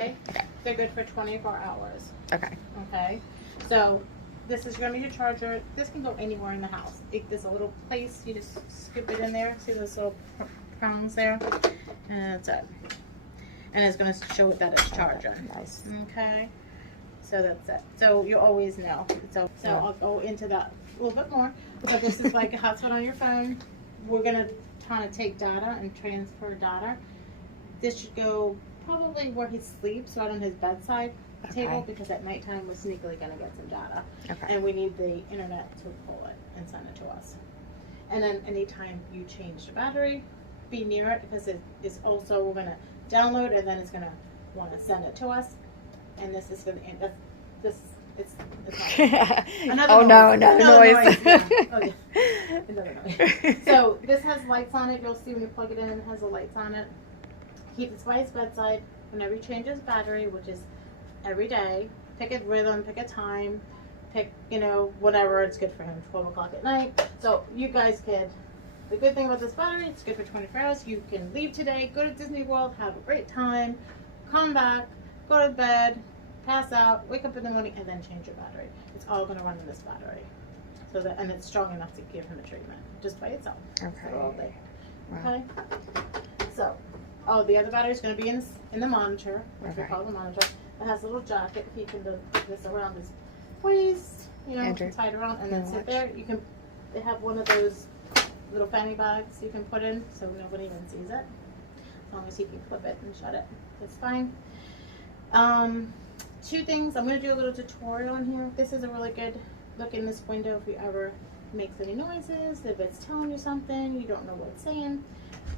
Okay. They're good for 24 hours. Okay. Okay. So this is going to be your charger. This can go anywhere in the house. There's a little place. You just scoop it in there. See those little prongs there? And that's it. And it's going to show that it's charging. Nice. Okay. So that's it. So you always know. So I'll go into that a little bit more. But this is like a hotspot on your phone. We're going to kind of take data and transfer data. This should go probably where he sleeps, right on his bedside table, because at nighttime we're sneakily going to get some data. Okay. And we need the internet to pull it and send it to us. And then anytime you change the battery, be near it, because it is also, we're going to download and then it's going to want to send it to us. And this is going to, it's another oh noise. no, another noise. Yeah. Oh, yeah. Another noise. So this has lights on it. You'll see when you plug it in, it has the lights on it. Keep it by his bedside. Whenever you change his battery, which is every day, pick a rhythm, pick a time, pick, whatever, it's good for him, 12 o'clock at night. So you guys could, the good thing about this battery, it's good for 24 hours. You can leave today, go to Disney World, have a great time, come back, go to bed, pass out, wake up in the morning, and then change your battery. It's all going to run in this battery. So that, and it's strong enough to give him a treatment just by itself. Okay. So all day. Wow. Okay. So, the other battery is going to be in the monitor, which we call the monitor. It has a little jacket. He can do this around his waist, tie it around, and then sit there. You can. They have one of those little fanny bags you can put in, so nobody even sees it. As long as he can clip it and shut it, that's fine. Two things. I'm going to do a little tutorial in here. This is a really good look in this window if you ever makes any noises, if it's telling you something, you don't know what it's saying,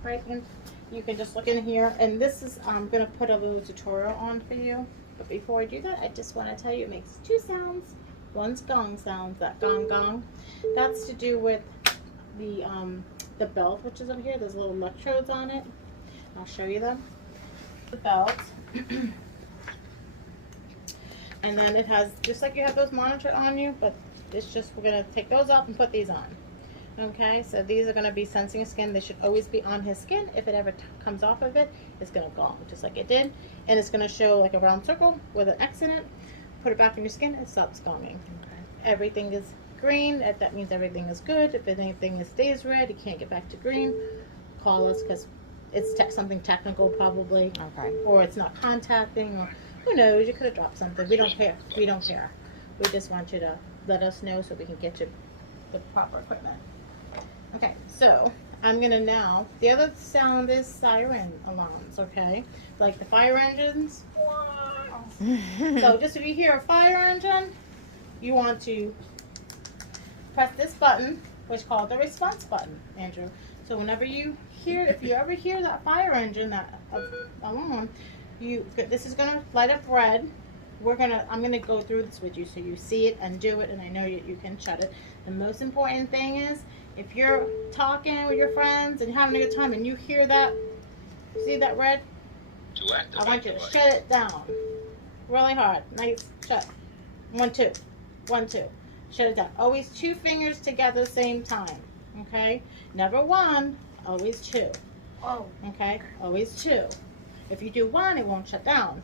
right? And you can just look in here, and this is, I'm going to put a little tutorial on for you. But before I do that, I just want to tell you it makes two sounds. One's gong sounds, that gong gong. That's to do with the belt, which is over here. There's little electrodes on it. I'll show you them. The belt. And then it has, just like you have those monitored on you, but it's just, we're going to take those off and put these on. Okay, so these are going to be sensing his skin. They should always be on his skin. If it ever comes off of it, it's going to gong, just like it did. And it's going to show like a round circle with an X in it. Put it back in your skin, it stops gonging. Okay. Everything is green. If that means everything is good. If anything stays red, you can't get back to green, call us, because it's something technical probably. Okay. Or it's not contacting, or who knows, you could have dropped something. We don't care. We don't care. We just want you to let us know so we can get you the proper equipment. Okay, so I'm going to now, the other sound is siren alarms, okay? Like the fire engines. So just if you hear a fire engine, you want to press this button, which is called the response button, Andrew. So whenever you hear, if you ever hear that fire engine, that alarm, this is going to light up red. I'm gonna go through this with you so you see it and do it, and I know you can shut it. The most important thing is, if you're talking with your friends and having a good time and you hear that, see that red? I want you to shut it down. Really hard. Nice. Shut. 1, 2. 1, 2. Shut it down. Always 2 fingers together same time. Okay? Never 1, always 2. Oh. Okay? Always 2. If you do 1, it won't shut down.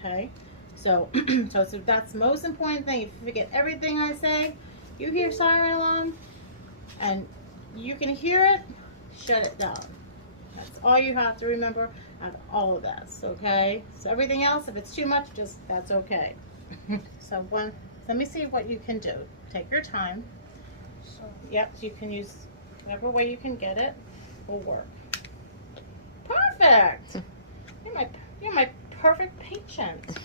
Okay? So, so that's the most important thing. If you forget everything I say, you hear siren alarm, and you can hear it, shut it down. That's all you have to remember out of all of this, okay? So everything else, if it's too much, that's okay. So let me see what you can do. Take your time. Yep, so you can use whatever way you can get it will work. Perfect. You're my perfect patient.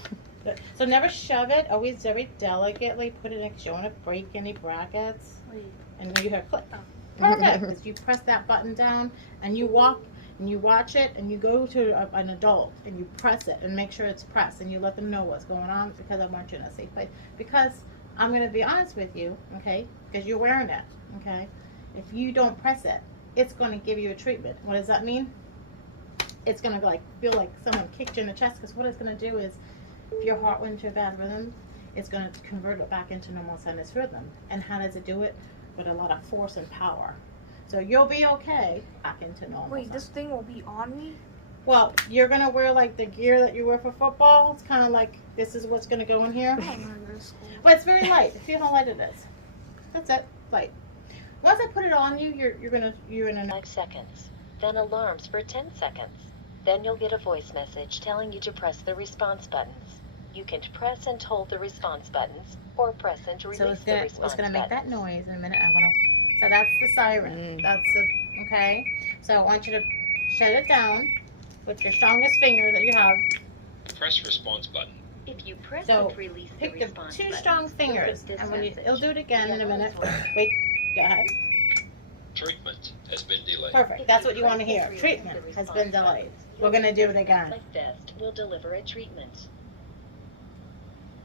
Good. So never shove it. Always very delicately put it in, because you don't want to break any brackets. And you hear click. Perfect. Because you press that button down, and you walk and you watch it, and you go to an adult and you press it and make sure it's pressed, and you let them know what's going on, because I want you in a safe place. Because I'm going to be honest with you, okay? Because you're wearing it, okay? If you don't press it, it's going to give you a treatment. What does that mean? It's going to feel like someone kicked you in the chest, because what it's going to do is, if your heart went into a bad rhythm, it's going to convert it back into normal sinus rhythm. And how does it do it? With a lot of force and power. So you'll be okay back into normal. Wait, this thing will be on me? Well, you're gonna wear like the gear that you wear for football. It's kind of like this is what's gonna go in here. But it's very light. See how light it is. That's it. Light. Once I put it on you, you're in a 5 seconds. Then alarms for 10 seconds. Then you'll get a voice message telling you to press the response buttons. You can press and hold the response buttons, or press and release the response buttons. So it's gonna make that noise in a minute. So that's the siren. That's the, okay. So I want you to shut it down with your strongest finger that you have. Press response button. If you press So and release the pick the response two buttons, strong fingers, you'll get this and when message. it'll do it again in a minute. Yellow. Wait, go ahead. Treatment has been delayed. Perfect. That's what you want to hear. Treatment has been delayed. We're gonna do it again. LifeVest will deliver a treatment.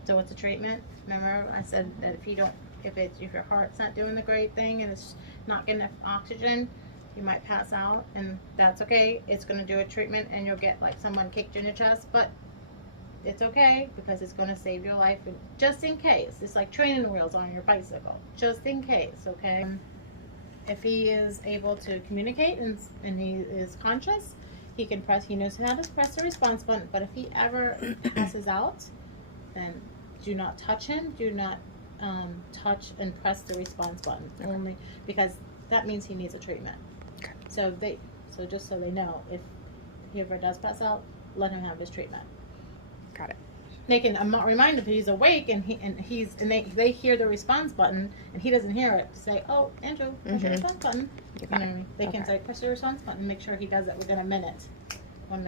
So what's a treatment? Remember I said that if your heart's not doing the great thing and it's not getting enough oxygen, you might pass out, and that's okay. It's gonna do a treatment, and you'll get like someone kicked you in your chest, but it's okay because it's gonna save your life. And just in case, it's like training wheels on your bicycle. Just in case, okay. If he is able to communicate and he is conscious, he knows how to press the response button. But if he ever passes out, then do not touch him. Do not touch and press the response button. Okay. Only because that means he needs a treatment. Okay. So just so they know, if he ever does pass out, let him have his treatment. Got it. They can remind him that he's awake and they hear the response button and he doesn't hear it. Say, "Oh, Andrew, press the response button." They can say, "Press the response button." Make sure he does it within a minute. 1 minute.